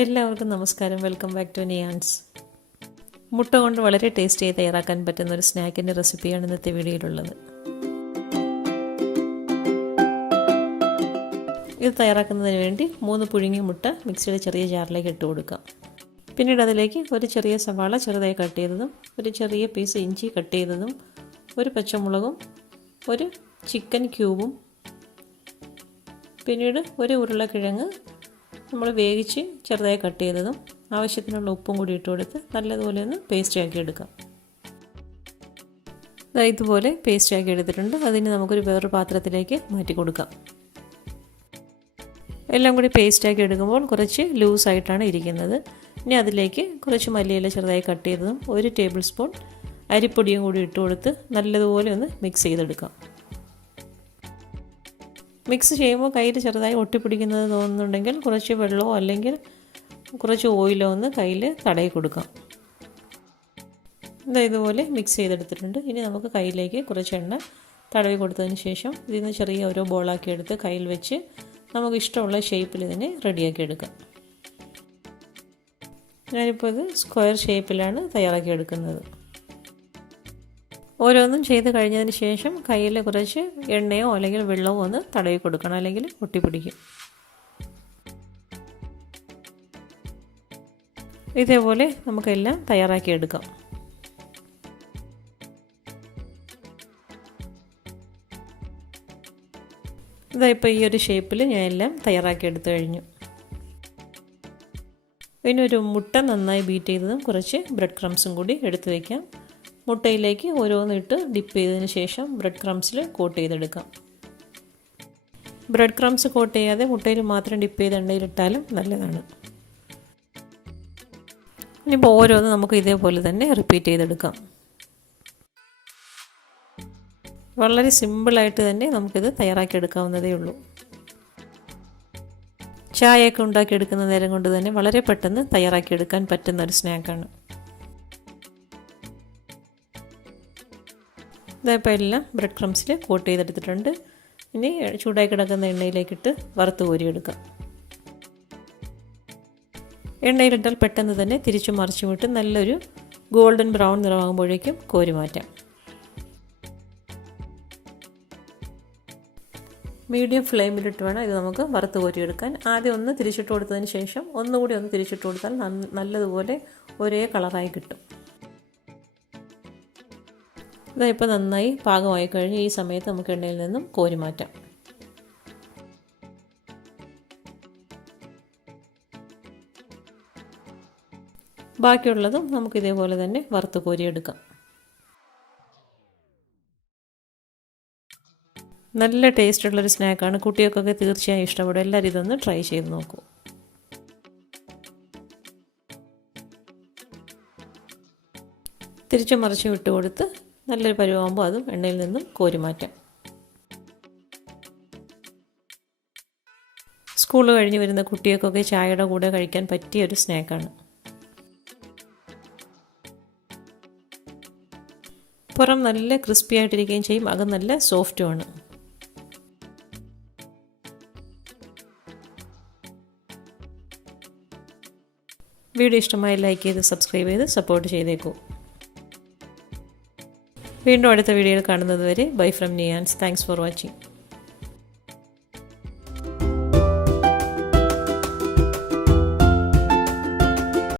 എല്ലാവർക്കും നമസ്കാരം. Welcome back to Niyans. മുട്ട കൊണ്ട് വളരെ ടേസ്റ്റിയായി തയ്യാറാക്കാൻ പറ്റുന്ന ഒരു സ്നാക്കിൻ്റെ റെസിപ്പിയാണ് ഇന്നത്തെ വീഡിയോയിലുള്ളത്. ഇത് തയ്യാറാക്കുന്നതിന് വേണ്ടി 3 പുഴുങ്ങിയ മുട്ട മിക്സിയുടെ ചെറിയ ജാറിലേക്ക് ഇട്ട് കൊടുക്കാം. പിന്നീട് അതിലേക്ക് ഒരു ചെറിയ സവാള ചെറുതായി കട്ട് ചെയ്തതും, ഒരു ചെറിയ പീസ് ഇഞ്ചി കട്ട് ചെയ്തതും, ഒരു പച്ചമുളകും, ഒരു ചിക്കൻ ക്യൂബും, പിന്നീട് ഒരു ഉരുളക്കിഴങ്ങ് നമ്മൾ വേവിച്ച് ചെറുതായി കട്ട് ചെയ്തതും, ആവശ്യത്തിനുള്ള ഉപ്പും കൂടി ഇട്ട് കൊടുത്ത് നല്ലതുപോലെ ഒന്ന് പേസ്റ്റ് ആക്കി എടുക്കാം. ഇതുപോലെ പേസ്റ്റ് ആക്കി എടുത്തിട്ടുണ്ട്. അതിന് നമുക്കൊരു വേറൊരു പാത്രത്തിലേക്ക് മാറ്റി കൊടുക്കാം. എല്ലാം കൂടി പേസ്റ്റ് ആക്കി എടുക്കുമ്പോൾ കുറച്ച് ലൂസായിട്ടാണ് ഇരിക്കുന്നത്. ഇനി അതിലേക്ക് കുറച്ച് മല്ലിയില ചെറുതായി കട്ട് ചെയ്തതും, 1 ടേബിൾ സ്പൂൺ അരിപ്പൊടിയും കൂടി ഇട്ട് കൊടുത്ത് നല്ലതുപോലെ ഒന്ന് മിക്സ് ചെയ്തെടുക്കാം. മിക്സ് ചെയ്യുമ്പോൾ കയ്യിൽ ചെറുതായി ഒട്ടിപ്പിടിക്കുന്നത് തോന്നുന്നുണ്ടെങ്കിൽ കുറച്ച് വെള്ളമോ അല്ലെങ്കിൽ കുറച്ച് ഓയിലോ ഒന്ന് കയ്യിൽ തടയി കൊടുക്കാം. ഇതുപോലെ മിക്സ് ചെയ്തെടുത്തിട്ടുണ്ട്. ഇനി നമുക്ക് കയ്യിലേക്ക് കുറച്ച് എണ്ണ തടവി കൊടുത്തതിന് ശേഷം ഇതിൽ നിന്ന് ചെറിയ ഓരോ ബോളാക്കി എടുത്ത് കയ്യിൽ വെച്ച് നമുക്ക് ഇഷ്ടമുള്ള ഷേപ്പിൽ ഇതിനെ റെഡിയാക്കി എടുക്കാം. ഞാനിപ്പോൾ ഇത് സ്ക്വയർ ഷേപ്പിലാണ് തയ്യാറാക്കി എടുക്കുന്നത്. ഓരോന്നും ചെയ്ത് കഴിഞ്ഞതിന് ശേഷം കയ്യിൽ കുറച്ച് എണ്ണയോ അല്ലെങ്കിൽ വെള്ളമോ ഒന്ന് തടവി കൊടുക്കണം, അല്ലെങ്കിൽ ഒട്ടിപ്പിടിക്കും. ഇതേപോലെ നമുക്കെല്ലാം തയ്യാറാക്കി എടുക്കാം. ഇപ്പോൾ ഈ ഒരു ഷേപ്പിൽ ഞാൻ എല്ലാം തയ്യാറാക്കി എടുത്തു കഴിഞ്ഞു. പിന്നെ ഒരു മുട്ട നന്നായി ബീറ്റ് ചെയ്തതും കുറച്ച് ബ്രെഡ് ക്രംസും കൂടി എടുത്തു വയ്ക്കാം. മുട്ടയിലേക്ക് ഓരോന്നിട്ട് ഡിപ്പ് ചെയ്തതിന് ശേഷം ബ്രെഡ് ക്രംസിൽ കോട്ട് ചെയ്തെടുക്കാം. ബ്രെഡ് ക്രംസ് കോട്ട് ചെയ്യാതെ മുട്ടയിൽ മാത്രം ഡിപ്പ് ചെയ്ത് എണ്ണയിലിട്ടാലും നല്ലതാണ്. ഇനിയിപ്പോൾ ഓരോന്ന് നമുക്ക് ഇതേപോലെ തന്നെ റിപ്പീറ്റ് ചെയ്തെടുക്കാം. വളരെ സിമ്പിളായിട്ട് തന്നെ നമുക്കിത് തയ്യാറാക്കിയെടുക്കാവുന്നതേ ഉള്ളൂ. ചായയൊക്കെ ഉണ്ടാക്കിയെടുക്കുന്ന നേരം കൊണ്ട് തന്നെ വളരെ പെട്ടെന്ന് തയ്യാറാക്കിയെടുക്കാൻ പറ്റുന്ന ഒരു സ്നാക്കാണ്. ഇതായപ്പോൾ എല്ലാം ബ്രെഡ് ക്രംസിൽ കോട്ട് ചെയ്തെടുത്തിട്ടുണ്ട്. ഇനി ചൂടായി കിടക്കുന്ന എണ്ണയിലേക്കിട്ട് വറുത്ത് കോരിയെടുക്കാം. എണ്ണയിലിട്ടാൽ പെട്ടെന്ന് തന്നെ തിരിച്ചു മറിച്ചു വിട്ട് നല്ലൊരു ഗോൾഡൻ ബ്രൗൺ നിറമാകുമ്പോഴേക്കും കോരി മാറ്റാം. മീഡിയം ഫ്ലെയിമിലിട്ട് വേണം ഇത് നമുക്ക് വറുത്ത് കോരിയെടുക്കാൻ. ആദ്യം ഒന്ന് തിരിച്ചിട്ട് കൊടുത്തതിന് ശേഷം ഒന്നുകൂടി ഒന്ന് തിരിച്ചിട്ട് കൊടുത്താൽ നല്ലതുപോലെ ഒരേ കളറായി കിട്ടും. ഇപ്പോൾ നന്നായി പാകമായി കഴിഞ്ഞ് ഈ സമയത്ത് നമുക്ക് എണ്ണയിൽ നിന്നും കോരി മാറ്റാം. ബാക്കിയുള്ളതും നമുക്ക് ഇതേപോലെ തന്നെ വറുത്ത് കോരിയെടുക്കാം. നല്ല ടേസ്റ്റുള്ളൊരു സ്നാക്കാണ്. കുട്ടികൾക്കൊക്കെ തീർച്ചയായും ഇഷ്ടപ്പെടും. എല്ലാവരും ഇതൊന്ന് ട്രൈ ചെയ്ത് നോക്കൂ. തിരിച്ചു മറിച്ച് വിട്ട് കൊടുത്ത് നല്ലൊരു പരുവാകുമ്പോൾ അതും എണ്ണയിൽ നിന്നും കോരി മാറ്റാം. സ്കൂൾ കഴിഞ്ഞ് വരുന്ന കുട്ടികൾക്കൊക്കെ ചായയുടെ കൂടെ കഴിക്കാൻ പറ്റിയ ഒരു സ്നാക്കാണ്. പുറം നല്ല ക്രിസ്പി ആയിട്ടിരിക്കുകയും ചെയ്യും, അകം നല്ല സോഫ്റ്റുമാണ്. വീഡിയോ ഇഷ്ടമായി ലൈക്ക് ചെയ്ത് സബ്സ്ക്രൈബ് ചെയ്ത് സപ്പോർട്ട് ചെയ്തേക്കൂ. വീണ്ടും അടുത്ത വീഡിയോയിൽ കാണുന്നത് വരെ bye from Niyans. Thanks for watching.